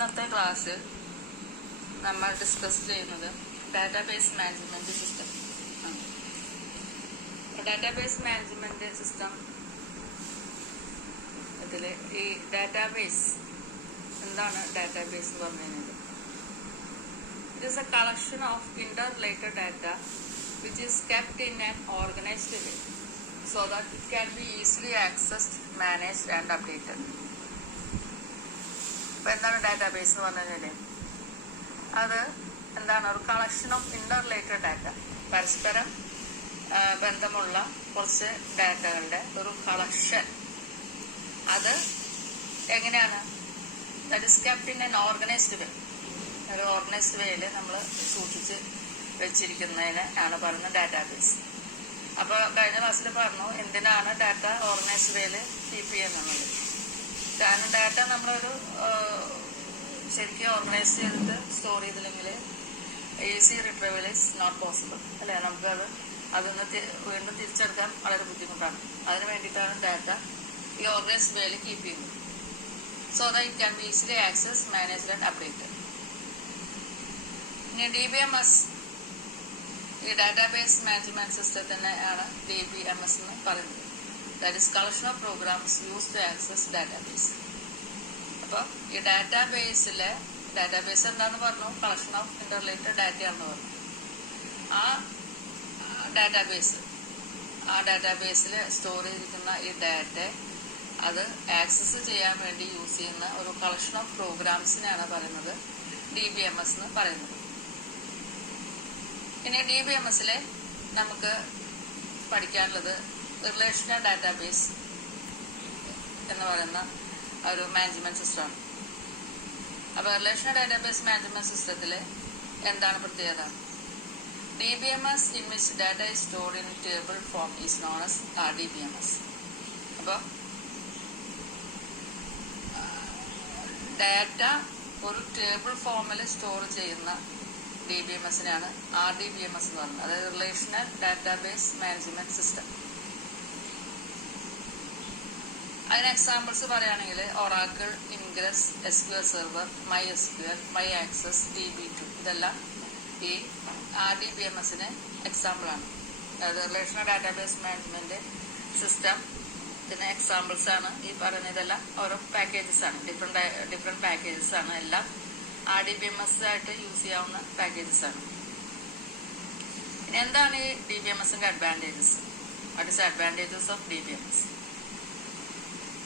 ഇന്നത്തെ ക്ലാസ് നമ്മൾ ഡിസ്കസ് ചെയ്യുന്നത് ഡാറ്റാബേസ് മാനേജ്മെന്റ് സിസ്റ്റം ആണ്. ഡാറ്റാബേസ് മാനേജ്മെന്റ് സിസ്റ്റം ഇതിൽ ഈ ഡാറ്റാബേസ് എന്താണ് ഡാറ്റാബേസ് എന്ന് പറഞ്ഞു കഴിഞ്ഞാൽ it is A collection of interrelated data which is kept in an organized way so that it can be easily accessed, managed and updated. അപ്പോൾ എന്താണ് database എന്ന് പറഞ്ഞു കഴിഞ്ഞാൽ അത് എന്താണ് ഒരു കളക്ഷൻ ഓഫ് ഇന്റർറിലേറ്റഡ് ഡാറ്റ, പരസ്പരം ബന്ധമുള്ള കുറച്ച് ഡാറ്റകളുടെ ഒരു കളക്ഷൻ. അത് എങ്ങനെയാണ്? That is kept in an organised way. ഒരു ഓർഗനൈസ്ഡ് വേയിൽ നമ്മൾ സൂക്ഷിച്ച് വെച്ചിരിക്കുന്നതിന് ആണ് പറയുന്നത് ഡാറ്റാബേസ്. അപ്പോൾ കഴിഞ്ഞ ക്ലാസ്സിൽ പറഞ്ഞു എന്തിനാണ് ഡാറ്റ ഓർഗനൈസ്ഡ് വേയിൽ കീപ്പ് ചെയ്യുന്നത്. കാരണം ഡാറ്റ നമ്മളൊരു ശരിക്കും ഓർഗനൈസ് ചെയ്തിട്ട് സ്റ്റോർ ചെയ്തില്ലെങ്കിൽ easy retrieval is not possible അല്ലേ. നമുക്കത് അതൊന്ന് വീണ്ടും തിരിച്ചെടുക്കാൻ വളരെ ബുദ്ധിമുട്ടാണ്. അതിന് വേണ്ടിയിട്ടാണ് ഡാറ്റ ഈ ഓർഗനൈസ്ഡ് വേയിൽ കീപ്പ് ചെയ്യുന്നത്. So that it can be easily access, managed and updated. ഇനി DBMS, ഈ ഡാറ്റാബേസ് മാനേജ്മെന്റ് സിസ്റ്റത്തിന് ആണ് DBMS എന്ന് പറയുന്നത്. That is collection of programs use to access database. അപ്പോൾ ഈ ഡാറ്റാബേസ് എന്താണെന്ന് പറഞ്ഞു? കളക്ഷൻ ഓഫ് ഇന്റർറിലേറ്റഡ് ഡാറ്റയാണെന്ന് പറഞ്ഞു. ആ ഡാറ്റാബേസിൽ സ്റ്റോർ ചെയ്തിരിക്കുന്ന ഈ ഡാറ്റ അത് ആക്സസ് ചെയ്യാൻ വേണ്ടി യൂസ് ചെയ്യുന്ന ഒരു കളക്ഷൻ ഓഫ് പ്രോഗ്രാംസിനെയാണ് പറയുന്നത് DBMS എന്ന് പറയുന്നത്. ഇനി DBMSലെ നമുക്ക് പഠിക്കാനുള്ളത് റിലേഷണൽ ഡാറ്റാബേസ് എന്ന് പറയുന്ന ഒരു മാനേജ്മെന്റ് സിസ്റ്റമാണ്. അപ്പോൾ റിലേഷണൽ ഡാറ്റാബേസ് മാനേജ്മെന്റ് സിസ്റ്റത്തിൽ എന്താണ് പ്രത്യേകത? DBMS in which data is stored in table form is known as RDBMS. അപ്പോൾ ഡാറ്റ ഒരു ടേബിൾ ഫോമിൽ സ്റ്റോർ ചെയ്യുന്ന DBMSനെയാണ് RDBMS എന്ന് പറയുന്നത്. അതായത് റിലേഷണൽ ഡാറ്റാബേസ് മാനേജ്മെന്റ് സിസ്റ്റം. അതിന് എക്സാമ്പിൾസ് പറയുകയാണെങ്കിൽ Oracle, ingress, SQL server, MySQL, MyAccess, DB2 ഇതെല്ലാം ഈ RDBMSന് എക്സാമ്പിളാണ്. അതായത് റിലേഷണൽ ഡാറ്റാബേസ് മാനേജ്മെന്റ് സിസ്റ്റം ഇതിന് എക്സാമ്പിൾസ് ആണ്. ഈ പറയുന്നതെല്ലാം ഓരോ പാക്കേജസ് ആണ്, ഡിഫറെന്റ് പാക്കേജസ് ആണ്. എല്ലാം RDBMS ആയിട്ട് യൂസ് ചെയ്യാവുന്ന പാക്കേജസ് ആണ്. ഇനി എന്താണ് ഈ DBMSന്റെ advantages? What is advantages of DBMS?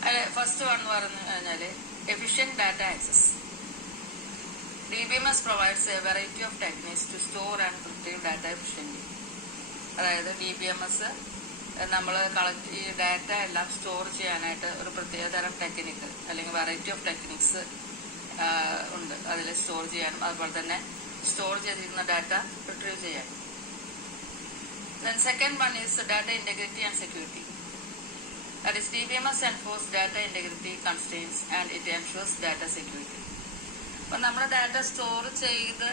അതിൽ ഫസ്റ്റ് വൺ എന്ന് പറഞ്ഞു കഴിഞ്ഞാൽ efficient data access. DBMS provides a variety of techniques to store and retrieve data efficiently. അതായത് DBMS നമ്മൾ ഈ ഡാറ്റ എല്ലാം സ്റ്റോർ ചെയ്യാനായിട്ട് ഒരു പ്രത്യേക തരം ടെക്നിക്ക് അല്ലെങ്കിൽ വെറൈറ്റി ഓഫ് ടെക്നിക്സ് ഉണ്ട്. അതിൽ സ്റ്റോർ ചെയ്യാനും അതുപോലെ തന്നെ സ്റ്റോർ ചെയ്തിരിക്കുന്ന ഡാറ്റ റിട്രീവ് ചെയ്യാനും. Then second one is data integrity and security. That is DBMS enforces data integrity constraints and it ensures data security. അപ്പം നമ്മൾ ഡാറ്റ സ്റ്റോർ ചെയ്ത്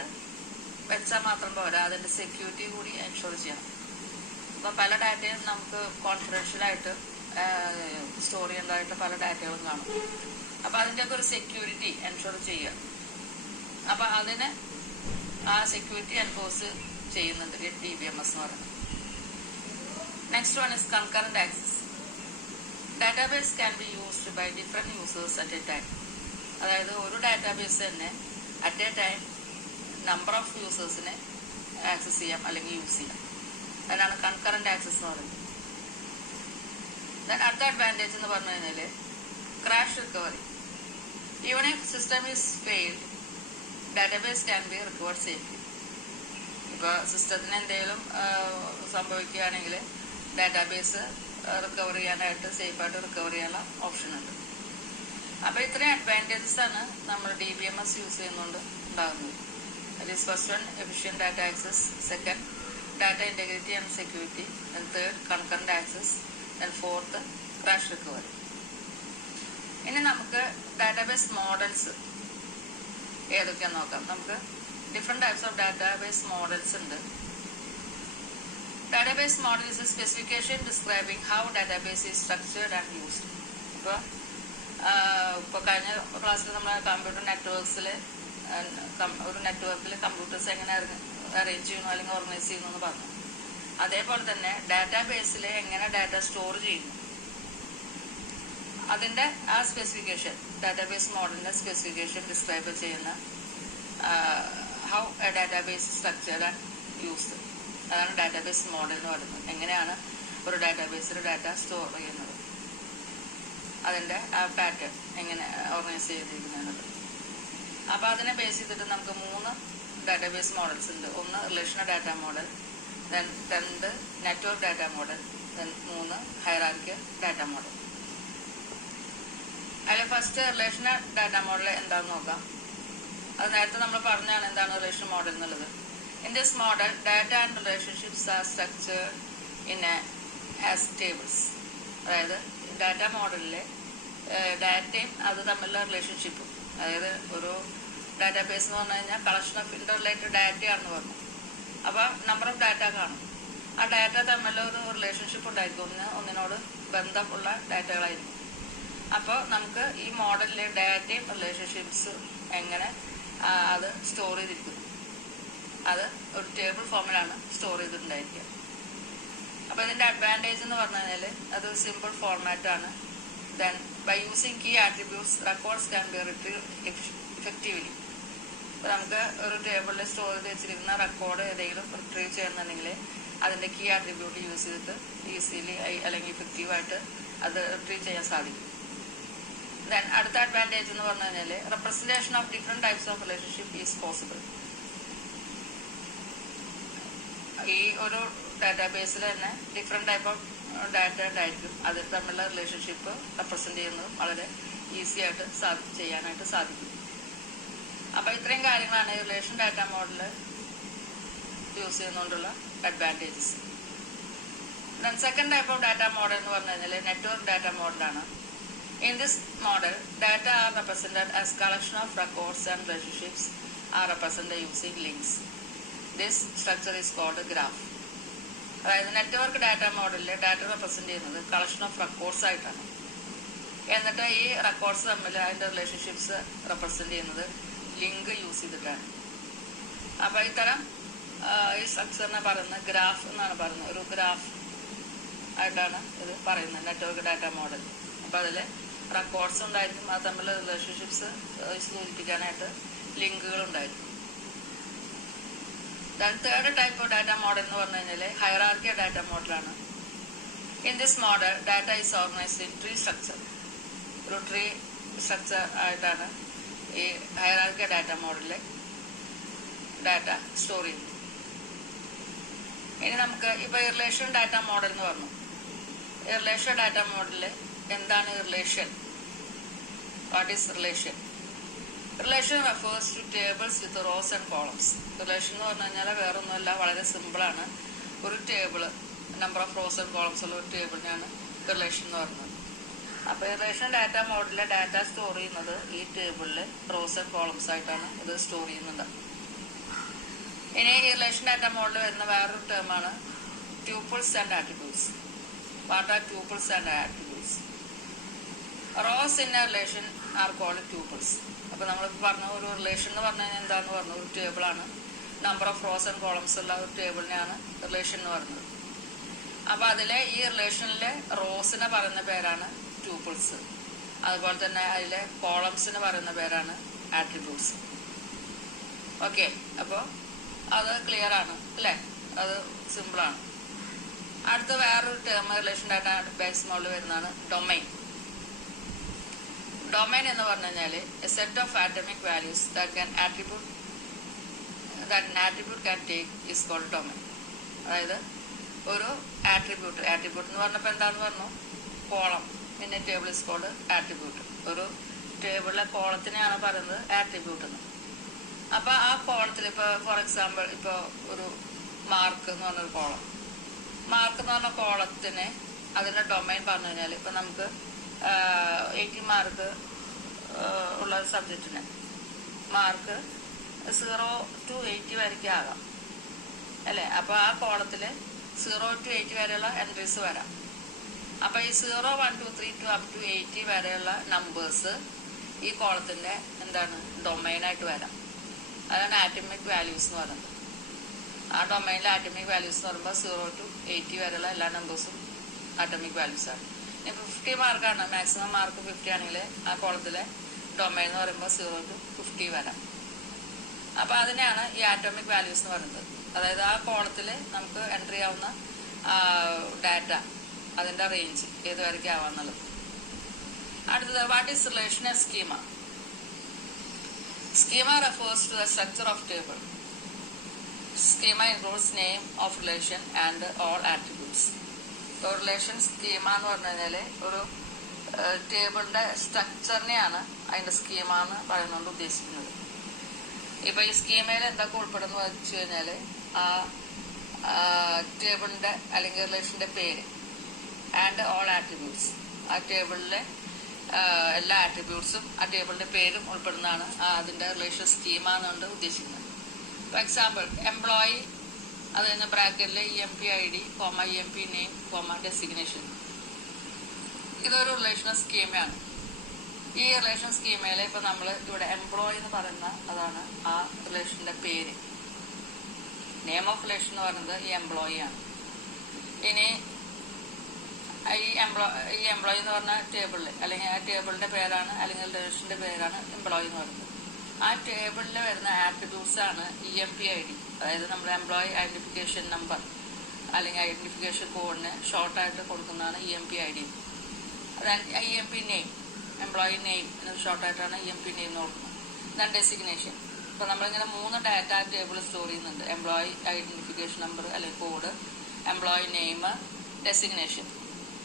വെച്ചാൽ മാത്രം പോരാ, അതിൻ്റെ സെക്യൂരിറ്റി കൂടി എൻഷുർ ചെയ്യണം. അപ്പോൾ പല ഡാറ്റയും നമുക്ക് കോൺഫിഡൻഷ്യലായിട്ട് സ്റ്റോർ ചെയ്യേണ്ടതായിട്ട് പല ഡാറ്റകളും കാണും. അപ്പോൾ അതിൻ്റെയൊക്കെ ഒരു സെക്യൂരിറ്റി എൻഷുർ ചെയ്യുക. അപ്പോൾ അതിന് ആ സെക്യൂരിറ്റി എൻഫോഴ്സ് ചെയ്യുന്നുണ്ട് DBMS എന്ന് പറയുന്നത്. Next one is concurrent access. Database can be used by different users at a time. അതായത് ഒരു ഡാറ്റാബേസ് തന്നെ at a time number of യൂസേഴ്സിനെ ആക്സസ് ചെയ്യാം അല്ലെങ്കിൽ യൂസ് ചെയ്യാം. അതിനാണ് കൺകറന്റ് ആക്സസ് എന്ന് പറയുന്നത്. ദെൻ അടുത്ത അഡ്വാൻറ്റേജ് എന്ന് പറഞ്ഞു കഴിഞ്ഞാൽ crash recovery. Even if system is failed, database can B recovered safely. ഇപ്പോൾ സിസ്റ്റത്തിന് എന്തെങ്കിലും സംഭവിക്കുകയാണെങ്കിൽ ഡാറ്റാബേസ് റിക്കവർ ചെയ്യാനായിട്ട് സേഫായിട്ട് റിക്കവർ ചെയ്യാനുള്ള ഓപ്ഷൻ ഉണ്ട്. അപ്പോൾ ഇത്രയും അഡ്വാൻറ്റേജസ് ആണ് നമ്മൾ DBMS യൂസ് ചെയ്യുന്നതുകൊണ്ട് ഉണ്ടാകുന്നത്. That is first one efficient data access, second data integrity and security, and third concurrent access, and fourth crash recovery. ഇനി നമുക്ക് ഡാറ്റാബേസ് മോഡൽസ് ഏതൊക്കെയാന്ന് നോക്കാം. നമുക്ക് different types of database models ഉണ്ട്. Database model is a specification describing how database is structured and used. ഇപ്പോൾ ഇപ്പോൾ കഴിഞ്ഞ ക്ലാസ്സിൽ നമ്മൾ കമ്പ്യൂട്ടർ നെറ്റ്വർക്ക്സിൽ ഒരു നെറ്റ്വർക്കിൽ കമ്പ്യൂട്ടേഴ്സ് എങ്ങനെ അറേഞ്ച് ചെയ്യുന്നു അല്ലെങ്കിൽ ഓർഗനൈസ് ചെയ്യുന്നു എന്ന് പറഞ്ഞു. അതേപോലെ തന്നെ ഡാറ്റാബേസിൽ എങ്ങനെ ഡാറ്റ സ്റ്റോർ ചെയ്യുന്നു അതിൻ്റെ ആ സ്പെസിഫിക്കേഷൻ, ഡാറ്റാബേസ് മോഡലിൻ്റെ സ്പെസിഫിക്കേഷൻ ഡിസ്ക്രൈബ് ചെയ്യുന്ന how A database structured and used, അതാണ് ഡാറ്റാബേസ് മോഡൽ എന്ന് പറയുന്നത്. എങ്ങനെയാണ് ഒരു ഡാറ്റാബേസിൽ ഡാറ്റ സ്റ്റോർ ചെയ്യുന്നത്, അതിൻ്റെ ആ പാറ്റേൺ എങ്ങനെ ഓർഗനൈസ് ചെയ്തിരിക്കുന്നത്. അപ്പോൾ അതിനെ ബേസ് ചെയ്തിട്ട് നമുക്ക് 3 ഡാറ്റാബേസ് മോഡൽസ് ഉണ്ട്. ഒന്ന് relational data model, then 2 network data model, then 3 hierarchical data model. അതിൽ ഫസ്റ്റ് റിലേഷണൽ ഡാറ്റ മോഡൽ എന്താണെന്ന് നോക്കാം. അത് നേരത്തെ നമ്മൾ പറഞ്ഞാണ് എന്താണ് റിലേഷൻ മോഡൽ എന്നുള്ളത്. In this model data and relationships R structured in as tables. അതായത് ഡാറ്റ മോഡലിലെ ഡാറ്റയും അത് തമ്മിലുള്ള റിലേഷൻഷിപ്പും, അതായത് ഒരു ഡാറ്റാബേസ് എന്ന് പറഞ്ഞു കഴിഞ്ഞാൽ കളക്ഷൻ ഓഫ് ഇന്റർ റിലേറ്റഡ് ഡാറ്റയാണെന്ന് പറഞ്ഞു. അപ്പോൾ നമ്പർ ഓഫ് ഡാറ്റ കാണും. ആ ഡാറ്റ തമ്മിൽ ഒരു റിലേഷൻഷിപ്പ് ഉണ്ടായിരിക്കും, ഒന്നിനോട് ബന്ധമുള്ള ഡാറ്റകളായിരിക്കും. അപ്പോൾ നമുക്ക് ഈ മോഡലിലെ ഡാറ്റയും റിലേഷൻഷിപ്സ് എങ്ങനെ അത് സ്റ്റോർ ചെയ്തിരിക്കുന്നു, അത് ഒരു ടേബിൾ ഫോമിലാണ് സ്റ്റോർ ചെയ്തിട്ടുണ്ടായിരിക്കുക. അപ്പോൾ ഇതിൻ്റെ അഡ്വാൻറ്റേജ് എന്ന് പറഞ്ഞു കഴിഞ്ഞാൽ അത് സിമ്പിൾ ഫോർമാറ്റാണ്. Then by using key attributes records can be retrieve effectively. ഇപ്പോൾ നമുക്ക് ഒരു ടേബിളിൽ സ്റ്റോർ ചെയ്ത് വെച്ചിരിക്കുന്ന റെക്കോർഡ് ഏതെങ്കിലും റിട്രീവ് ചെയ്യുന്നുണ്ടെങ്കിൽ അതിൻ്റെ കീ ആട്രിബ്യൂട്ട് യൂസ് ചെയ്തിട്ട് ഈസിലി അല്ലെങ്കിൽ ഇഫക്റ്റീവായിട്ട് അത് റിട്രീവ് ചെയ്യാൻ സാധിക്കും. ദെൻ അടുത്ത അഡ്വാൻറ്റേജ് എന്ന് പറഞ്ഞു കഴിഞ്ഞാൽ representation of different types of relationship is possible. ഈ ഒരു ഡാറ്റാബേസിൽ തന്നെ ഡിഫറെൻറ്റ് ടൈപ്പ് ഓഫ് ഡാറ്റ ഉണ്ടായിരിക്കും. അതിൽ തമ്മിലുള്ള റിലേഷൻഷിപ്പ് റെപ്രസെൻറ്റ് ചെയ്യുന്നതും വളരെ ഈസി ആയിട്ട് ചെയ്യാനായിട്ട് സാധിക്കും. അപ്പോൾ ഇത്രയും കാര്യങ്ങളാണ് ഈ റിലേഷൻ ഡാറ്റ മോഡൽ യൂസ് ചെയ്യുന്നതുകൊണ്ടുള്ള advantages. Then second type of data model എന്ന് പറഞ്ഞു കഴിഞ്ഞാൽ നെറ്റ്വർക്ക് ഡാറ്റ മോഡലാണ്. In this model, data are represented as collection of records and relationships are represented using links. This structure is called a graph. അതായത് network data മോഡലിൽ data represent ചെയ്യുന്നത് collection of records ആയിട്ടാണ്. എന്നിട്ട് ഈ records തമ്മിൽ അതിൻ്റെ relationships represent ചെയ്യുന്നത് link use ചെയ്തിട്ടാണ്. അപ്പോൾ ഇത്തരം ഈ സ്ട്രക്ചറിനെ പറയുന്നത് ഗ്രാഫ് എന്നാണ് പറയുന്നത്. ഒരു ഗ്രാഫ് ആയിട്ടാണ് ഇത് പറയുന്നത് നെറ്റ്വർക്ക് ഡാറ്റ മോഡൽ. അപ്പോൾ അതിൽ റെക്കോർഡ്സ് ഉണ്ടായിരിക്കും, അത് തമ്മിലുള്ള റിലേഷൻഷിപ്സ് സൂചിപ്പിക്കാനായിട്ട് ലിങ്കുകൾ ഉണ്ടായിരിക്കും. Then third type of data model എന്ന് പറഞ്ഞു കഴിഞ്ഞാൽ ഹൈറാർക്കിക്കൽ ഡാറ്റ മോഡലാണ്. In this model data is organised in tree structure. ഒരു ട്രീ സ്ട്രക്ചർ ആയിട്ടാണ് ഈ ഹൈറാർക്കിക്കൽ ഡാറ്റ മോഡലിലെ ഡാറ്റ സ്റ്റോർ ചെയ്യുന്നത്. ഇനി നമുക്ക് ഇപ്പോൾ റിലേഷൻ ഡാറ്റ മോഡൽ എന്ന് പറഞ്ഞു. റിലേഷൻ ഡാറ്റ മോഡലിൽ എന്താണ് relation? What is relation? Relation refers to tables with rose and columns. Relation എന്ന് പറഞ്ഞു കഴിഞ്ഞാൽ വേറെ ഒന്നുമല്ല, വളരെ സിമ്പിളാണ്. ഒരു table, number of rows and columns ഉള്ള ഒരു ടേബിളിനാണ് റിലേഷൻ എന്ന് പറയുന്നത്. അപ്പോൾ റിലേഷൻ ഡാറ്റ മോഡലിലെ ഡാറ്റ സ്റ്റോർ ചെയ്യുന്നത് ഈ ടേബിളിൽ റോസ് ആൻഡ് കോളംസ് ആയിട്ടാണ് ഇത് സ്റ്റോർ ചെയ്യുന്നത്. ഇനി ഈ റിലേഷൻ ഡാറ്റ മോഡലിൽ വരുന്ന വേറൊരു ടേമാണ് tuples and attributes. What are tuples and attributes? Rows in a relation are called tuples. അപ്പോൾ നമ്മളിപ്പോൾ പറഞ്ഞ ഒരു റിലേഷൻ എന്ന് പറഞ്ഞു കഴിഞ്ഞാൽ എന്താണെന്ന് പറഞ്ഞു, ഒരു ടേബിളാണ്. Number of rows and columns ഉള്ള ഒരു ടേബിളിനെയാണ് റിലേഷൻ എന്ന് പറയുന്നത്. അപ്പോൾ അതിലെ ഈ റിലേഷനിലെ റോസിനെ പറയുന്ന പേരാണ് ട്യൂപ്പിൾസ്. അതുപോലെ തന്നെ അതിലെ കോളംസിന് പറയുന്ന പേരാണ് ആട്രിബ്യൂട്ട്സ്. ഓക്കെ, അപ്പോൾ അത് ക്ലിയർ ആണ് അല്ലേ? അത് സിമ്പിളാണ്. അടുത്ത വേറൊരു term relation data base model വരുന്നതാണ് ഡൊമൈൻ. ഡൊമൈൻ എന്ന് പറഞ്ഞു കഴിഞ്ഞാൽ a set of atomic values that an attribute can take is called domain. അതായത് ഒരു ആട്രിബ്യൂട്ട് എന്ന് പറഞ്ഞപ്പോൾ എന്താണെന്ന് പറഞ്ഞു, കോളം. പിന്നെ ടേബിൾ ഈസ് കോൾഡ് ആട്രിബ്യൂട്ട്. ഒരു ടേബിളിലെ കോളത്തിനെയാണ് പറയുന്നത് ആട്രിബ്യൂട്ട് എന്ന്. അപ്പോൾ ആ കോളത്തിൽ ഇപ്പോൾ ഫോർ എക്സാമ്പിൾ ഇപ്പോൾ ഒരു മാർക്ക് എന്ന് പറഞ്ഞൊരു കോളം. മാർക്ക് എന്ന് പറഞ്ഞ കോളത്തിന് അതിൻ്റെ ഡൊമൈൻ പറഞ്ഞു കഴിഞ്ഞാൽ ഇപ്പം നമുക്ക് 80 മാർക്ക് ഉള്ള സബ്ജക്റ്റിന് മാർക്ക് 0 to 80 വരയ്ക്ക് ആകാം അല്ലേ? അപ്പോൾ ആ കോളത്തിൽ 0 to 80 വരെയുള്ള എൻട്രീസ് വരാം. അപ്പോൾ ഈ 0, 1, 2, 3 to up to 80 വരെയുള്ള നമ്പേഴ്സ് ഈ കോളത്തിൻ്റെ എന്താണ് ഡൊമൈനായിട്ട് വരാം. അതാണ് ആറ്റമിക് വാല്യൂസ് എന്ന് പറയുന്നത്. ആ ഡൊമൈനിലെ ആറ്റമിക് വാല്യൂസ് എന്ന് പറയുമ്പോൾ 0 to 80 വരെയുള്ള എല്ലാ നമ്പേഴ്സും ആറ്റമിക് വാല്യൂസാണ്. ഇനി 50 മാർക്കാണ്, മാക്സിമം മാർക്ക് 50 ആണെങ്കിൽ ആ കോളത്തിലെ ഡൊമൈൻ എന്ന് പറയുമ്പോൾ 0 to 50 വരാം. അപ്പോൾ അതിനെയാണ് ഈ ആറ്റോമിക് വാല്യൂസ് എന്ന് പറയുന്നത്. അതായത് ആ കോളത്തിൽ നമുക്ക് എൻട്രി ആവുന്ന ഡാറ്റ അതിൻ്റെ റേഞ്ച് ഏതുവരെയ്ക്ക് ആവാന്നുള്ളത്. അടുത്തത് what is relational schema? Schema refers to the structure of table. Schema includes name of relation and all attributes. ഇപ്പോൾ റിലേഷൻ സ്കീമ എന്ന് പറഞ്ഞു കഴിഞ്ഞാൽ ഒരു ടേബിളിൻ്റെ സ്ട്രക്ചറിനെയാണ് അതിൻ്റെ സ്കീമ എന്ന് പറയുന്നതുകൊണ്ട് ഉദ്ദേശിക്കുന്നത്. ഇപ്പോൾ ഈ സ്കീമയിൽ എന്തൊക്കെ ഉൾപ്പെടുന്നു വെച്ച് കഴിഞ്ഞാൽ ആ ടേബിളിൻ്റെ അല്ലെങ്കിൽ റിലേഷൻ്റെ പേര് ആൻഡ് ഓൾ ആട്രിബ്യൂട്ട്സ്, ആ ടേബിളിലെ എല്ലാ ആട്രിബ്യൂട്ട്സും ആ ടേബിളിൻ്റെ പേരും ഉൾപ്പെടുന്നതാണ് അതിൻ്റെ റിലേഷൻ സ്കീമ എന്നുകൊണ്ട് ഉദ്ദേശിക്കുന്നത്. ഫോർ എക്സാമ്പിൾ എംപ്ലോയി, അത് കഴിഞ്ഞ ബ്രാക്കറ്റിൽ EMP-ID, EMP നെയിം, ഡെസിഗ്നേഷൻ. ഇതൊരു റിലേഷണൽ സ്കീമയാണ്. ഈ റിലേഷൻ സ്കീമയിൽ ഇപ്പോൾ നമ്മൾ ഇവിടെ എംപ്ലോയി എന്ന് പറയുന്ന അതാണ് ആ റിലേഷൻ്റെ പേര്. നെയിം ഓഫ് റിലേഷൻ എന്ന് പറയുന്നത് ഈ എംപ്ലോയി ആണ്. ഇനി ഈ എംപ്ലോയി എന്ന് പറഞ്ഞ ടേബിളിൽ അല്ലെങ്കിൽ ആ ടേബിളിൻ്റെ പേരാണ് അല്ലെങ്കിൽ റിലേഷൻ്റെ പേരാണ് എംപ്ലോയി എന്ന് പറയുന്നത്. ആ ടേബിളിൽ വരുന്ന ആട്രിബ്യൂട്ട്സ് ആണ് EMP-ID, അതായത് നമ്മൾ എംപ്ലോയി ഐഡൻറ്റിഫിക്കേഷൻ നമ്പർ അല്ലെങ്കിൽ ഐഡൻറ്റിഫിക്കേഷൻ കോഡിന് ഷോർട്ടായിട്ട് കൊടുക്കുന്നതാണ് EMP-ID. അതായത് EMP നെയിം, എംപ്ലോയി നെയിം എന്നത് ഷോർട്ടായിട്ടാണ് EMP നെയിം എന്ന് കൊടുക്കുന്നത്. ഇതാണ് ഡെസിഗ്നേഷൻ. ഇപ്പോൾ നമ്മളിങ്ങനെ 3 ഡാറ്റ ടേബിൾ സ്റ്റോർ ചെയ്യുന്നുണ്ട്. എംപ്ലോയി ഐഡൻറ്റിഫിക്കേഷൻ നമ്പർ അല്ലെങ്കിൽ കോഡ്, എംപ്ലോയി നെയിം, ഡെസിഗ്നേഷൻ.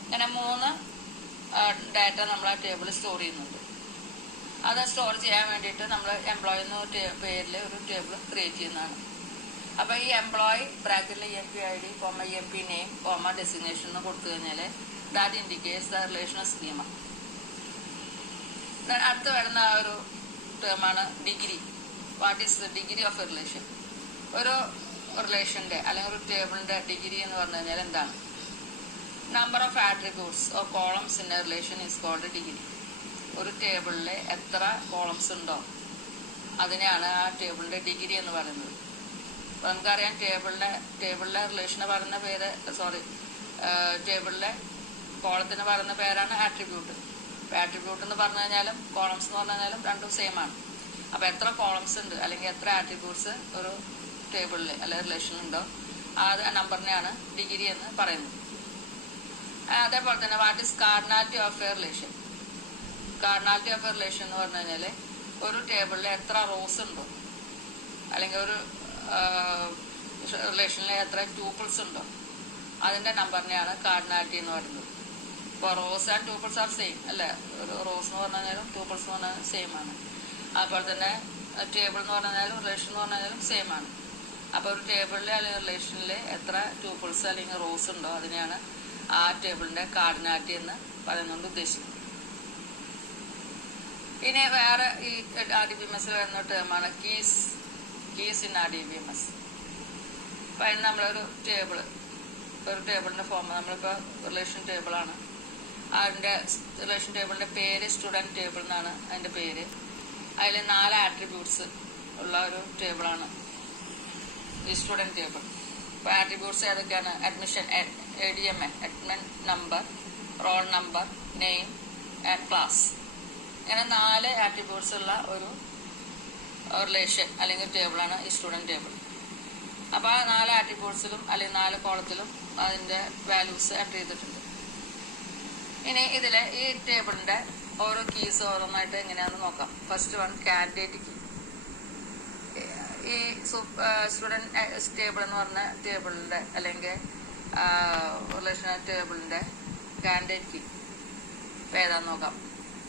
ഇങ്ങനെ 3 ഡാറ്റ നമ്മൾ ആ ടേബിൾ സ്റ്റോർ ചെയ്യുന്നുണ്ട്. അത് സ്റ്റോർ ചെയ്യാൻ വേണ്ടിയിട്ട് നമ്മൾ എംപ്ലോയി എന്ന പേരിൽ ഒരു ടേബിൾ ക്രിയേറ്റ് ചെയ്യുന്നതാണ്. അപ്പോൾ ഈ എംപ്ലോയി ബ്രാക്കറ്റിൽ EMP-ID, EMP നെയിം, ഡെസിഗ്നേഷൻ എന്ന് കൊടുത്തു കഴിഞ്ഞാൽ that indicates the relational schema. അടുത്ത് വരുന്ന ഒരു ടേമാണ് degree. What is the degree of a relation? ഒരു റിലേഷൻ്റെ അല്ലെങ്കിൽ ഒരു ടേബിളിൻ്റെ ഡിഗ്രി എന്ന് പറഞ്ഞു കഴിഞ്ഞാൽ എന്താണ്? Number of attributes or columns in a relation is called degree. ഒരു ടേബിളിൽ എത്ര കോളംസ് ഉണ്ടോ അതിനെയാണ് ആ ടേബിളിൻ്റെ ഡിഗ്രി എന്ന് പറയുന്നത്. അപ്പോൾ നമുക്കറിയാം ടേബിളിലെ റിലേഷന് പറയുന്ന പേര് ടേബിളിലെ കോളത്തിന് പറയുന്ന പേരാണ് ആട്രിബ്യൂട്ട്. അപ്പോൾ ആട്രിബ്യൂട്ട് എന്ന് പറഞ്ഞു കഴിഞ്ഞാലും കോളംസ് എന്ന് പറഞ്ഞു കഴിഞ്ഞാലും രണ്ടും സെയിം ആണ്. അപ്പോൾ എത്ര കോളംസ് ഉണ്ട് അല്ലെങ്കിൽ എത്ര ആട്രിബ്യൂട്ട്സ് ഒരു ടേബിളിൽ അല്ലെങ്കിൽ റിലേഷനുണ്ടോ ആ നമ്പറിനെയാണ് ഡിഗ്രി എന്ന് പറയുന്നത്. അതേപോലെ തന്നെ what is cardinality of a relation? Cardinality of a relation എന്ന് പറഞ്ഞു കഴിഞ്ഞാൽ ഒരു ടേബിളിൽ എത്ര റോസ് ഉണ്ടോ അല്ലെങ്കിൽ ഒരു റിലേഷനിൽ എത്ര ട്യൂപ്പിൾസ് ഉണ്ടോ അതിൻ്റെ നമ്പറിനെയാണ് കാർഡിനാലിറ്റി എന്ന് പറയുന്നത്. ഇപ്പോൾ rose and tuples are same അല്ലേ? ഒരു റോസ് എന്ന് പറഞ്ഞു കഴിഞ്ഞാലും ട്യൂപ്പിൾസ് എന്ന് പറഞ്ഞാൽ സെയിം ആണ്. അതുപോലെ തന്നെ ടേബിൾ എന്ന് പറഞ്ഞു കഴിഞ്ഞാലും റിലേഷൻ എന്ന് പറഞ്ഞു കഴിഞ്ഞാലും സെയിം ആണ്. അപ്പോൾ ഒരു ടേബിളിൽ അല്ലെങ്കിൽ റിലേഷനിൽ എത്ര ട്യൂപ്പിൾസ് അല്ലെങ്കിൽ റോസ് ഉണ്ടോ അതിനെയാണ് ആ ടേബിളിൻ്റെ കാർഡിനാലിറ്റി എന്ന് പറയുന്നുകൊണ്ട് ഉദ്ദേശിക്കുന്നത്. ഇനി വേറെ ഈ RDBMS വരുന്ന ടേമാണ് കീസ് ഇൻ RDBMS. അപ്പം അതിന് നമ്മളൊരു ടേബിളിൻ്റെ ഫോം, നമ്മളിപ്പോൾ റിലേഷൻ ടേബിളാണ്, അതിൻ്റെ റിലേഷൻ ടേബിളിൻ്റെ പേര് സ്റ്റുഡൻറ്റ് ടേബിൾ എന്നാണ് അതിൻ്റെ പേര്. അതിൽ 4 ആട്രിബ്യൂട്ട്സ് ഉള്ള ഒരു ടേബിളാണ് ഈ സ്റ്റുഡൻറ്റ് ടേബിൾ. ഇപ്പോൾ ആട്രിബ്യൂട്ട്സ് ഏതൊക്കെയാണ്? Admission, ADMN, admin number, roll number, name and class. ഇങ്ങനെ 4 ആട്രിബ്യൂട്ട്സ് ഉള്ള ഒരു റിലേഷൻ അല്ലെങ്കിൽ ടേബിളാണ് ഈ സ്റ്റുഡൻറ്റ് ടേബിൾ. അപ്പോൾ ആ 4 ആട്രിബ്യൂട്ട്സിലും അല്ലെങ്കിൽ 4 കോളത്തിലും അതിൻ്റെ വാല്യൂസ് എൻ്റർ ചെയ്തിട്ടുണ്ട്. ഇനി ഇതിൽ ഈ ടേബിളിൻ്റെ ഓരോ കീസ് ഓരോന്നായിട്ട് എങ്ങനെയാണെന്ന് നോക്കാം. First one candidate key. ഈ സ്റ്റുഡൻറ്റ് ടേബിൾ എന്ന് പറഞ്ഞ ടേബിളിൻ്റെ അല്ലെങ്കിൽ റിലേഷൻ ടേബിളിൻ്റെ കാൻഡിഡേറ്റ് കീ ഇപ്പോൾ ഏതാണെന്ന് നോക്കാം.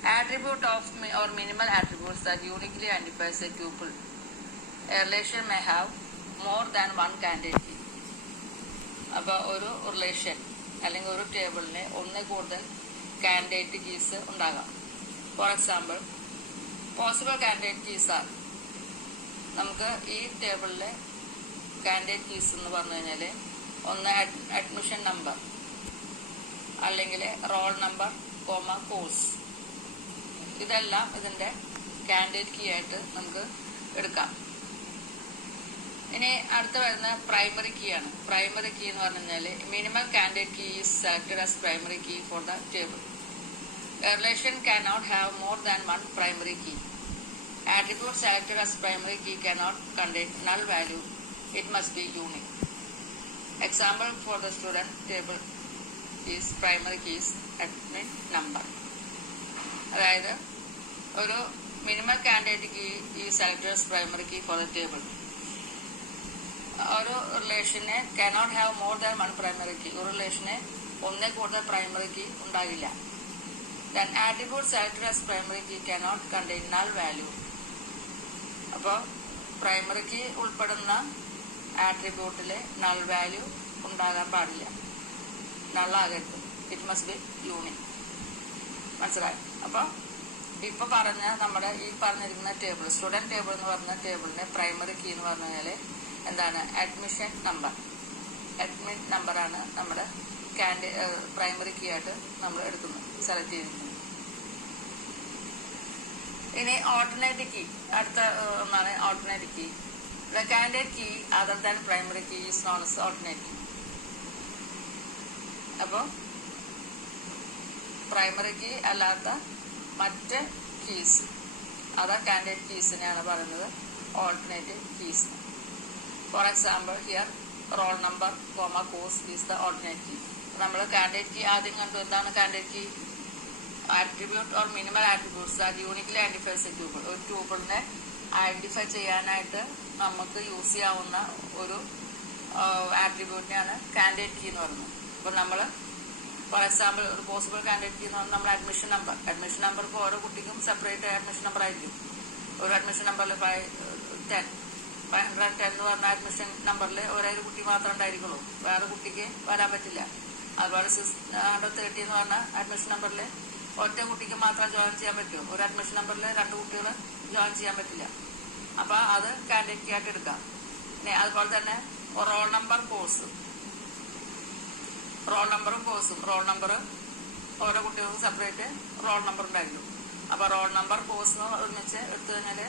Attribute of or minimal attributes that uniquely identifies a tuple. A relation may have more than one candidate key. അപ്പോൾ ഒരു റിലേഷൻ അല്ലെങ്കിൽ ഒരു ടേബിളിന് 1 കൂടുതൽ കാൻഡിഡേറ്റ് കീസ് ഉണ്ടാകാം. For example possible candidate keys R, നമുക്ക് ഈ ടേബിളിലെ കാൻഡിഡേറ്റ് കീസ് എന്ന് പറഞ്ഞു കഴിഞ്ഞാൽ ഒന്ന് അഡ്മിഷൻ നമ്പർ, അല്ലെങ്കിൽ റോൾ നമ്പർ കോഴ്സ്. ഇതെല്ലാം ഇതിന്റെ കാൻഡിഡേറ്റ് കീ ആയിട്ട് നമുക്ക് എടുക്കാം. ഇനി അടുത്ത് വരുന്ന പ്രൈമറി കീ ആണ്. പ്രൈമറി കീ എന്ന് പറഞ്ഞു കഴിഞ്ഞാൽ minimum candidate key is selected as primary key for the table. A relation cannot have more than one primary key. Attribute selected as primary key cannot contain null value. It must be unique. Example for the student table is primary keys admin number. അതായത് ഒരു minimum candidate key ഈ selected as primary key for the table. ഒരു റിലേഷനെ cannot have more than one primary key. ഒരു റിലേഷനെ ഒന്നേ കൂടുതൽ primary key ഉണ്ടാകില്ല. Then attribute selected as primary key cannot contain null value. അപ്പോൾ പ്രൈമറി കീ ഉൾപ്പെടുന്ന ആട്രിബ്യൂട്ടിലെ നൾ വാല്യൂ ഉണ്ടാകാൻ പാടില്ല, നള്ളാകരുത്. It must be unique. മനസ്സിലായി? അപ്പോൾ ഇപ്പൊ പറഞ്ഞ നമ്മുടെ ഈ പറഞ്ഞിരിക്കുന്ന ടേബിൾ, സ്റ്റുഡന്റ് ടേബിൾ എന്ന് പറഞ്ഞ ടേബിളിന്റെ പ്രൈമറി കീ എന്ന് പറഞ്ഞു കഴിഞ്ഞാൽ എന്താണ്? Admission number. അഡ്മിൻ നമ്പറാണ് നമ്മുടെ പ്രൈമറി കീ ആയിട്ട് നമ്മൾ എടുക്കുന്നത്, സെലക്ട് ചെയ്തിരിക്കുന്നത്. ഇനി ഓൾട്ടർനേറ്റീവ് കീ, അടുത്ത ഒന്നാണ് alternative key. The candidate key other than primary key is known as alternative. അപ്പോൾ പ്രൈമറി കീ അല്ലാത്ത മറ്റ് കീസ്, അതർ കാൻഡിഡേറ്റ് കീസിനെയാണ് പറയുന്നത് alternative keys. For example here roll number course is the alternative key. നമ്മൾ candidate key ആദ്യം കണ്ടു. എന്താണ് candidate key? Attribute or minimal attributes that uniquely identifies a tuple. ഒരു ട്യൂപ്പിളിനെ ഐഡന്റിഫൈ ചെയ്യാനായിട്ട് നമുക്ക് യൂസ് ചെയ്യാവുന്ന ഒരു ആട്രിബ്യൂട്ടിനെയാണ് കാൻഡിഡേറ്റ് കീ എന്ന് പറയുന്നത്. അപ്പോൾ നമ്മൾ ഫോർ എക്സാമ്പിൾ ഒരു പോസിബിൾ കാൻഡിഡേറ്റ് കീ എന്ന് പറഞ്ഞാൽ നമ്മുടെ അഡ്മിഷൻ നമ്പർ. അഡ്മിഷൻ നമ്പർ ഇപ്പോൾ ഓരോ കുട്ടിക്കും സെപ്പറേറ്റ് അഡ്മിഷൻ നമ്പർ ആയിരിക്കും. ഒരു അഡ്മിഷൻ നമ്പറിൽ 510 എന്ന് പറഞ്ഞ അഡ്മിഷൻ നമ്പറിൽ ഒരേ ഒരു കുട്ടി മാത്രമേ ഉണ്ടായിരിക്കുള്ളൂ, വേറെ കുട്ടിക്ക് വരാൻ പറ്റില്ല. അതുപോലെ 630 എന്ന് പറഞ്ഞ അഡ്മിഷൻ നമ്പറിൽ ഒറ്റ കുട്ടിക്ക് മാത്രം ജോയിൻ ചെയ്യാൻ പറ്റുമോ? ഒരു അഡ്മിഷൻ നമ്പറിൽ 2 കുട്ടികൾ ജോയിൻ ചെയ്യാൻ പറ്റില്ല. അപ്പൊ അത് കാൻഡിഡേറ്റ് കീ ആയിട്ട് എടുക്കാം. ഇനി അതുപോലെ തന്നെ റോൾ നമ്പർ കോഴ്സ്, റോൾ നമ്പറും കോഴ്സും. റോൾ നമ്പർ ഓരോ കുട്ടികൾക്കും സെപ്പറേറ്റ് റോൾ നമ്പർ ഉണ്ടായിരിക്കും. അപ്പൊ റോൾ നമ്പർ കോഴ്സ് ഒരുമിച്ച് എടുത്തു കഴിഞ്ഞാൽ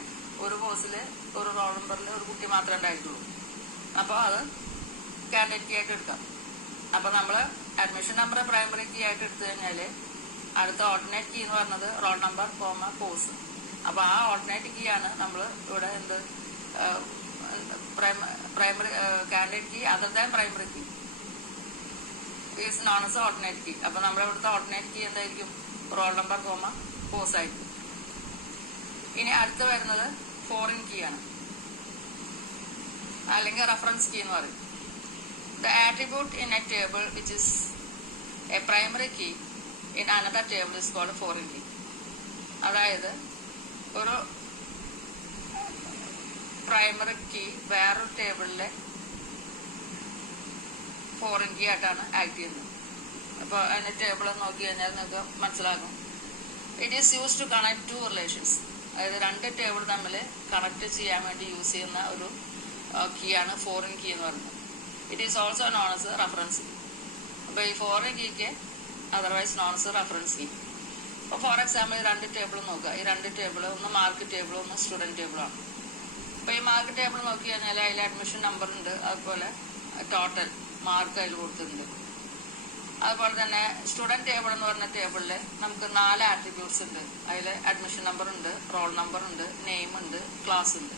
ഒരു കോഴ്സിൽ ഒരു റോൾ നമ്പറിൽ ഒരു കുട്ടി മാത്രമേ ഉണ്ടായിരിക്കുള്ളൂ. അപ്പോൾ അത് കാൻഡിഡേറ്റ് കീ ആയിട്ട് എടുക്കാം. അപ്പൊ നമ്മൾ അഡ്മിഷൻ നമ്പർ പ്രൈമറി കീ ആയിട്ട് എടുത്തു കഴിഞ്ഞാൽ അടുത്ത ഓൾട്ടർനേറ്റ് കീ എന്ന് പറഞ്ഞത് റോൾ നമ്പർ കോഴ്സ്. അപ്പൊ ആ ഓൾട്ടർനേറ്റ് കീ ആണ് നമ്മൾ ഇവിടെ എന്ത് primary candidate key other than primary key is known as alternate key. അപ്പൊ നമ്മുടെ ഇവിടുത്തെ ഓൾട്ടർനേറ്റ് കീ എന്തായിരിക്കും? റോൾ നമ്പർ കോഴ്സ് ആയിരിക്കും. ഇനി അടുത്ത് വരുന്നത് ഫോറിൻ കീ ആണ്, അല്ലെങ്കിൽ റെഫറൻസ് കീ എന്ന് പറയും. The attribute in a table which is a primary key in another table is called foreign key. അതായത് ഒരു പ്രൈമറി കീ വേറൊരു ടേബിളിലെ ഫോറിൻ കീ ആയിട്ടാണ് ആക്ട് ചെയ്യുന്നത്. അപ്പോൾ അതിന്റെ ടേബിൾ നോക്കി കഴിഞ്ഞാൽ നിങ്ങൾക്ക് മനസ്സിലാകും. It is use to connect 2 relations. അതായത് 2 ടേബിൾ തമ്മിൽ കണക്ട് ചെയ്യാൻ വേണ്ടി യൂസ് ചെയ്യുന്ന ഒരു കീ ആണ് ഫോറിൻ കീ എന്ന് പറയുന്നത്. It is also known as reference key. അപ്പോൾ ഈ ഫോറിൻ കീക്ക് otherwise known as reference key. അപ്പോൾ ഫോർ എക്സാമ്പിൾ 2 ടേബിൾ നോക്കുക. ഈ 2 ടേബിൾ, ഒന്ന് മാർക്ക് ടേബിൾ, ഒന്ന് സ്റ്റുഡന്റ് ടേബിളാണ്. അപ്പോൾ ഈ മാർക്ക് ടേബിൾ നോക്കി കഴിഞ്ഞാൽ അതിൽ അഡ്മിഷൻ നമ്പർ ഉണ്ട്, അതുപോലെ ടോട്ടൽ മാർക്ക് അതിൽ കൊടുത്തിട്ടുണ്ട്. അതുപോലെ തന്നെ സ്റ്റുഡന്റ് ടേബിൾ എന്ന് പറഞ്ഞ ടേബിളിൽ നമുക്ക് 4 ആട്രിബ്യൂട്ട്സ് ഉണ്ട്. അതിൽ അഡ്മിഷൻ നമ്പർ ഉണ്ട്, റോൾ നമ്പർ ഉണ്ട്, നെയിം ഉണ്ട്, ക്ലാസ് ഉണ്ട്.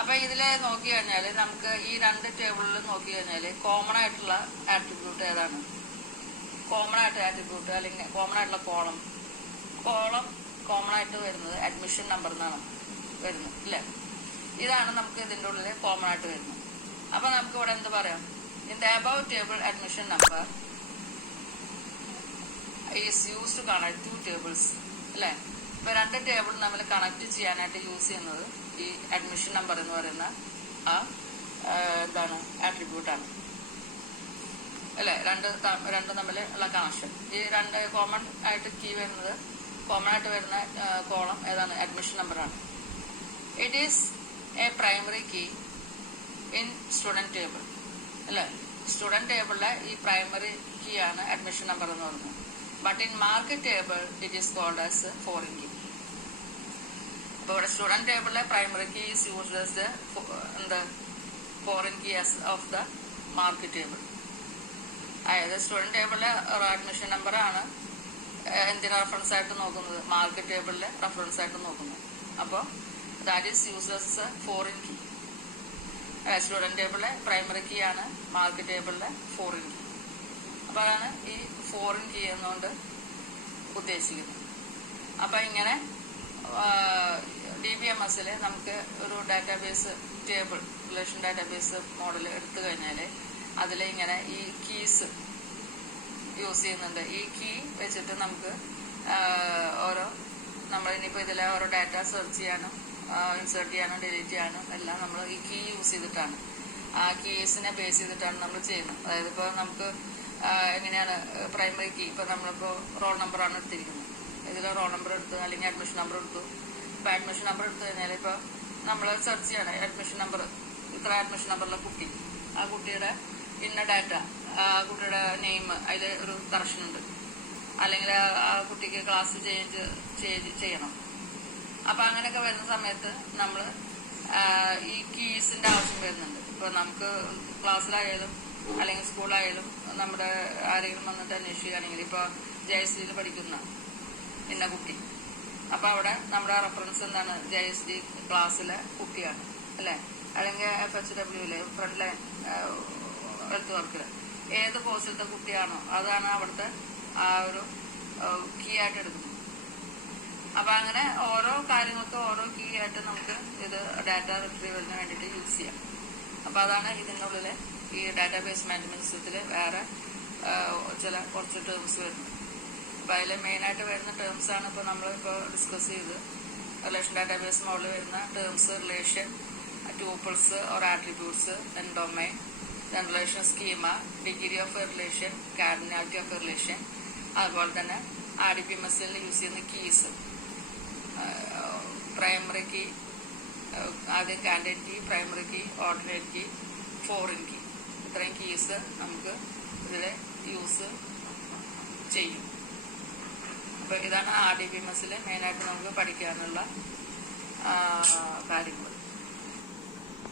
അപ്പൊ ഇതില് നോക്കി കഴിഞ്ഞാൽ നമുക്ക് ഈ 2 ടേബിളിൽ നോക്കി കഴിഞ്ഞാൽ കോമൺ ആയിട്ടുള്ള ആട്രിബ്യൂട്ട് ഏതാണ്? കോമൺ ആയിട്ട് ആട്രിബ്യൂട്ട് അല്ലെങ്കിൽ കോമൺ ആയിട്ടുള്ള കോളം കോമൺ ആയിട്ട് വരുന്നത് അഡ്മിഷൻ നമ്പർ എന്നാണ് വരുന്നത്, ഇല്ലേ? ഇതാണ് നമുക്ക് ഇതിന്റെ ഉള്ളിൽ കോമൺ ആയിട്ട് വരുന്നത്. അപ്പൊ നമുക്ക് ഇവിടെ എന്ത് പറയാം? In the above table admission number is use to connect 2 tables, അല്ലെ? ഇപ്പൊ 2 ടേബിൾ നമ്മൾ കണക്ട് ചെയ്യാനായിട്ട് യൂസ് ചെയ്യുന്നത് ഈ അഡ്മിഷൻ നമ്പർ എന്ന് പറയുന്ന ആ എന്താണ് ആട്രിബ്യൂട്ടാണ്, അല്ലെ? രണ്ട് തമ്മിലുള്ള കണക്ഷൻ. ഈ 2 കോമൺ ആയിട്ട് കീ വരുന്നത്, കോമൺ ആയിട്ട് വരുന്ന കോളം ഏതാണ്? അഡ്മിഷൻ നമ്പറാണ്. It is a primary key in student table, അല്ലെ? സ്റ്റുഡന്റ് ടേബിളിലെ ഈ പ്രൈമറി key ആണ് അഡ്മിഷൻ നമ്പർ എന്ന് പറയുന്നത്. But in market table it is called as foreign key. അപ്പോൾ ഇവിടെ സ്റ്റുഡൻറ് ടേബിളിലെ primary key is used as the foreign key of the market table. അതായത് സ്റ്റുഡൻറ് ടേബിളിലെ അഡ്മിഷൻ നമ്പറാണ് എന്തിന് റെഫറൻസ് ആയിട്ട് നോക്കുന്നത്? മാർക്കറ്റ് ടേബിളിലെ റെഫറൻസ് ആയിട്ട് നോക്കുന്നത്. അപ്പോൾ that is used as foreign key. Student ടേബിളിലെ പ്രൈമറി കീ ആണ് മാർക്കറ്റ് ടേബിളിലെ ഫോറിൻ കീ. അപ്പോൾ അതാണ് ഈ ഫോറിൻ കീ എന്നുകൊണ്ട് ഉദ്ദേശിക്കുന്നത്. അപ്പം ഇങ്ങനെ DBMS നമുക്ക് ഒരു database table relation database model എടുത്തു കഴിഞ്ഞാൽ അതിൽ ഇങ്ങനെ ഈ കീസ് യൂസ് ചെയ്യുന്നുണ്ട്. ഈ കീ വെച്ചിട്ട് നമുക്ക് നമ്മളിനിപ്പോൾ ഇതിലെ ഓരോ ഡാറ്റ സെർച്ച് ചെയ്യാനും ഇൻസേർട്ട് ചെയ്യാനും ഡിലീറ്റ് ചെയ്യാനും എല്ലാം നമ്മൾ ഈ കീ യൂസ് ചെയ്തിട്ടാണ്, ആ കീസിനെ ബേസ് ചെയ്തിട്ടാണ് നമ്മൾ ചെയ്യുന്നത്. അതായത് ഇപ്പോൾ നമുക്ക് എങ്ങനെയാണ് പ്രൈമറി കീ, ഇപ്പോൾ നമ്മളിപ്പോൾ റോൾ നമ്പറാണ് എടുത്തിരിക്കുന്നത്, ഇതിൽ റോൾ നമ്പർ എടുത്തു അല്ലെങ്കിൽ അഡ്മിഷൻ നമ്പർ എടുത്തു. ഇപ്പോൾ അഡ്മിഷൻ നമ്പർ എടുത്തു കഴിഞ്ഞാൽ ഇപ്പോൾ നമ്മൾ സെർച്ച് ചെയ്യണം അഡ്മിഷൻ നമ്പർ, ഇത്ര അഡ്മിഷൻ നമ്പറിലെ കുട്ടി, ആ കുട്ടിയുടെ ഇന്ന ഡാറ്റ, ആ കുട്ടിയുടെ നെയിം, അതിൽ ഒരു കറക്ഷൻ ഉണ്ട്, അല്ലെങ്കിൽ ആ കുട്ടിക്ക് ക്ലാസ് ചേഞ്ച് ചെയ്യണം. അപ്പം അങ്ങനെയൊക്കെ വരുന്ന സമയത്ത് നമ്മൾ ഈ കീസിൻ്റെ ആവശ്യം വരുന്നുണ്ട്. ഇപ്പോൾ നമുക്ക് ക്ലാസ്സിലായാലും അല്ലെങ്കിൽ സ്കൂളായാലും നമ്മുടെ ആരെങ്കിലും വന്നിട്ട് അന്വേഷിക്കുകയാണെങ്കിൽ ഇപ്പോൾ JSD പഠിക്കുന്ന ഇന്ന കുട്ടി, അപ്പം അവിടെ നമ്മുടെ റെഫറൻസ് എന്താണ്? JSD ക്ലാസ്സിലെ കുട്ടിയാണ് അല്ലേ? അല്ലെങ്കിൽ FHW ഫ്രണ്ട് ലൈൻ ഹെൽത്ത് വർക്കിൽ ഏത് കോഴ്സിലത്തെ കുട്ടിയാണോ അതാണ് അവിടുത്തെ ആ ഒരു കീ ആയിട്ട് എടുക്കുന്നത്. അപ്പം അങ്ങനെ ഓരോ കാര്യങ്ങൾക്കും ഓരോ കീ ആയിട്ട് നമുക്ക് ഇത് ഡാറ്റ റിട്രീവലിന് വേണ്ടിയിട്ട് യൂസ് ചെയ്യാം. അപ്പം അതാണ് ഇതിൻ്റെ ഉള്ളിൽ ഈ ഡാറ്റാബേസ് മാനേജ്മെന്റ് സിസ്റ്റത്തിൽ വേറെ കുറച്ച് ടേംസ് വരുന്നത്. അപ്പം അതിൽ മെയിനായിട്ട് വരുന്ന ടേംസാണ് ഇപ്പോൾ നമ്മളിപ്പോൾ ഡിസ്കസ് ചെയ്ത് റിലേഷൻ ഡാറ്റാബേസ് മോഡൽ വരുന്ന terms: relation, tuples or attributes, then domain, then relation schema, degree of a relation, cardinality of a relation. അതുപോലെ തന്നെ RDBMS യൂസ് ചെയ്യുന്ന കീസ്, പ്രൈമറി കീ, ആദ്യം candidate key, primary key, ordinate key, foreign key, ഇത്രയും keys നമുക്ക് ഇതിൽ use ചെയ്യും. അപ്പോൾ ഇതാണ് RDBMS മെയിനായിട്ട് നമുക്ക് പഠിക്കാനുള്ള കാര്യങ്ങൾ.